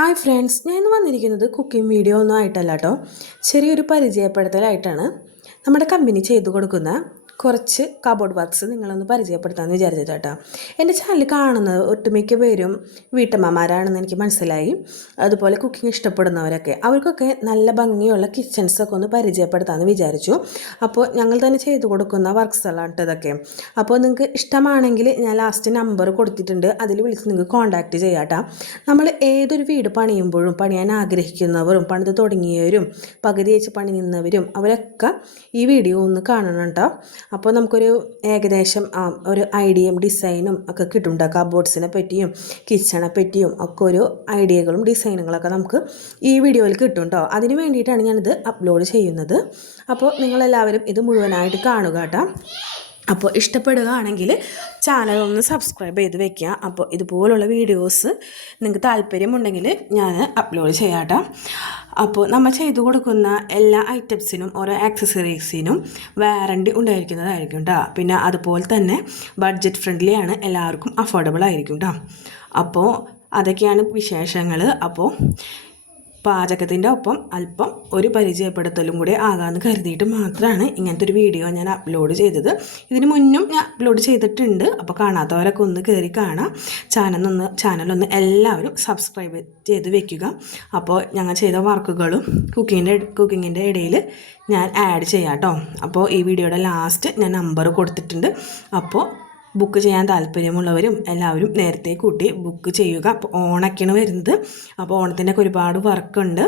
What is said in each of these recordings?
Hi friends, ഞാൻ ഇന്ന് വന്നിരിക്കുന്നത് കുക്കിംഗ് വീഡിയോ ഒന്നും ആയിട്ടല്ല കേട്ടോ. ചെറിയൊരു പരിചയപ്പെടുത്തലായിട്ടാണ്. നമ്മുടെ കമ്പനി ചെയ്തു കൊടുക്കുന്ന കുറച്ച് കബോർഡ് വർക്ക്സ് നിങ്ങളൊന്ന് പരിചയപ്പെടുത്താമെന്ന് വിചാരിച്ചിട്ട് കേട്ടോ. എൻ്റെ ചാനൽ കാണുന്നത് ഒട്ടുമിക്ക പേരും വീട്ടമ്മമാരാണെന്ന് എനിക്ക് മനസ്സിലായി. അതുപോലെ കുക്കിംഗ് ഇഷ്ടപ്പെടുന്നവരൊക്കെ അവർക്കൊക്കെ നല്ല ഭംഗിയുള്ള കിച്ചൺസൊക്കെ ഒന്ന് പരിചയപ്പെടുത്താമെന്ന് വിചാരിച്ചു. അപ്പോൾ ഞങ്ങൾ തന്നെ ചെയ്തു കൊടുക്കുന്ന വർക്ക്സുകളാണ് ഇതൊക്കെ. അപ്പോൾ നിങ്ങൾക്ക് ഇഷ്ടമാണെങ്കിൽ ഞാൻ ലാസ്റ്റ് നമ്പർ കൊടുത്തിട്ടുണ്ട്, അതിൽ വിളിച്ച് നിങ്ങൾക്ക് കോൺടാക്റ്റ് ചെയ്യാം കേട്ടോ. നമ്മൾ ഏതൊരു വീട് പണിയുമ്പോഴും പണിയാൻ ആഗ്രഹിക്കുന്നവരും പണിത് തുടങ്ങിയവരും പകുതി വെച്ച് പണി നിന്നവരും അവരൊക്കെ ഈ വീഡിയോ ഒന്ന് കാണണം കേട്ടോ. അപ്പോൾ നമുക്കൊരു ഏകദേശം ഒരു ഐഡിയയും ഡിസൈനും ഒക്കെ കിട്ടും കേട്ടോ. കബോർഡ്സിനെ പറ്റിയും കിച്ചണെ പറ്റിയും ഒക്കെ ഒരു ഐഡിയകളും ഡിസൈനുകളൊക്കെ നമുക്ക് ഈ വീഡിയോയിൽ കിട്ടും കേട്ടോ. അതിന് വേണ്ടിയിട്ടാണ് ഞാനിത് അപ്ലോഡ് ചെയ്യുന്നത്. അപ്പോൾ നിങ്ങളെല്ലാവരും ഇത് മുഴുവനായിട്ട് കാണുക കേട്ടോ. അപ്പോൾ ഇഷ്ടപ്പെടുകയാണെങ്കിൽ ചാനൽ ഒന്ന് സബ്സ്ക്രൈബ് ചെയ്ത് വെക്കുക. അപ്പോൾ ഇതുപോലുള്ള വീഡിയോസ് നിങ്ങൾക്ക് താല്പര്യമുണ്ടെങ്കിൽ ഞാൻ അപ്ലോഡ് ചെയ്യാം കേട്ടോ. അപ്പോൾ നമ്മൾ ചെയ്തു കൊടുക്കുന്ന എല്ലാ ഐറ്റംസിനും ഓരോ ആക്സസറീസിനും വാറണ്ടി ഉണ്ടായിരിക്കുന്നതായിരിക്കും കേട്ടോ. പിന്നെ അതുപോലെ തന്നെ ബഡ്ജറ്റ് ഫ്രണ്ട്ലി ആണ്, എല്ലാവർക്കും അഫോർഡബിൾ ആയിരിക്കും കേട്ടോ. അപ്പോൾ അതൊക്കെയാണ് വിശേഷങ്ങൾ. അപ്പോൾ പാചകത്തിൻ്റെ ഒപ്പം അല്പം ഒരു പരിചയപ്പെടുത്തലും കൂടെ ആകാമെന്ന് കരുതിയിട്ട് മാത്രമാണ് ഇങ്ങനത്തെ ഒരു വീഡിയോ ഞാൻ അപ്ലോഡ് ചെയ്തത്. ഇതിന് മുന്നും ഞാൻ അപ്ലോഡ് ചെയ്തിട്ടുണ്ട്. അപ്പോൾ കാണാത്തവരൊക്കെ ഒന്ന് കയറി കാണാം. ചാനലൊന്ന് എല്ലാവരും സബ്സ്ക്രൈബ് ചെയ്ത് വെക്കുക. അപ്പോൾ ഞങ്ങൾ ചെയ്ത വർക്കുകളും കുക്കിങ്ങിൻ്റെ ഇടയിൽ ഞാൻ ആഡ് ചെയ്യാം കേട്ടോ. അപ്പോൾ ഈ വീഡിയോയുടെ ലാസ്റ്റ് ഞാൻ നമ്പർ കൊടുത്തിട്ടുണ്ട്. അപ്പോൾ ബുക്ക് ചെയ്യാൻ താല്പര്യമുള്ളവരും എല്ലാവരും നേരത്തെ കൂട്ടി ബുക്ക് ചെയ്യുക. അപ്പോൾ ഓണൊക്കെയാണ് വരുന്നത്. അപ്പോൾ ഓണത്തിൻ്റെയൊക്കെ ഒരുപാട് വർക്കുണ്ട്.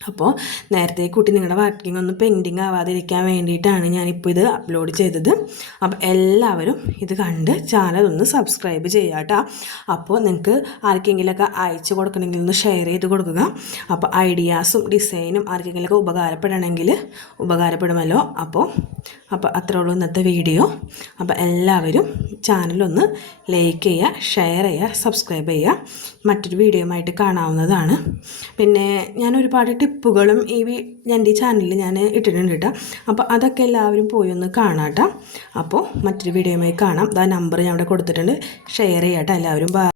അപ്പോൾ നേരത്തെ കൂട്ടി നിങ്ങളുടെ വർക്കിംഗ് ഒന്നും പെൻഡിങ് ആവാതിരിക്കാൻ വേണ്ടിയിട്ടാണ് ഞാനിപ്പോൾ ഇത് അപ്ലോഡ് ചെയ്തത്. അപ്പോൾ എല്ലാവരും ഇത് കണ്ട് ചാനൽ ഒന്ന് സബ്സ്ക്രൈബ് ചെയ്യുക കേട്ടോ. അപ്പോൾ നിങ്ങൾക്ക് ആർക്കെങ്കിലുമൊക്കെ അയച്ചു കൊടുക്കണമെങ്കിൽ ഒന്ന് ഷെയർ ചെയ്ത് കൊടുക്കുക. അപ്പോൾ ഐഡിയാസും ഡിസൈനും ആർക്കെങ്കിലുമൊക്കെ ഉപകാരപ്പെടുമല്ലോ. അപ്പോൾ അത്രേ ഉള്ളൂ ഇന്നത്തെ വീഡിയോ. അപ്പോൾ എല്ലാവരും ചാനലൊന്ന് ലൈക്ക് ചെയ്യുക, ഷെയർ ചെയ്യുക, സബ്സ്ക്രൈബ് ചെയ്യുക. മറ്റൊരു വീഡിയോയുമായിട്ട് കാണാവുന്നതാണ്. പിന്നെ ഞാൻ ഒരുപാട് ടിപ്പുകളും എൻ്റെ ഈ ചാനലിൽ ഞാൻ ഇട്ടിട്ടുണ്ട് കേട്ടോ. അപ്പോൾ അതൊക്കെ എല്ലാവരും പോയി ഒന്ന് കാണാം കേട്ടോ. അപ്പോൾ മറ്റൊരു വീഡിയോയുമായി കാണാം. നമ്പർ ഞാൻ അവിടെ കൊടുത്തിട്ടുണ്ട്, ഷെയർ ചെയ്യാം കേട്ടോ എല്ലാവരും.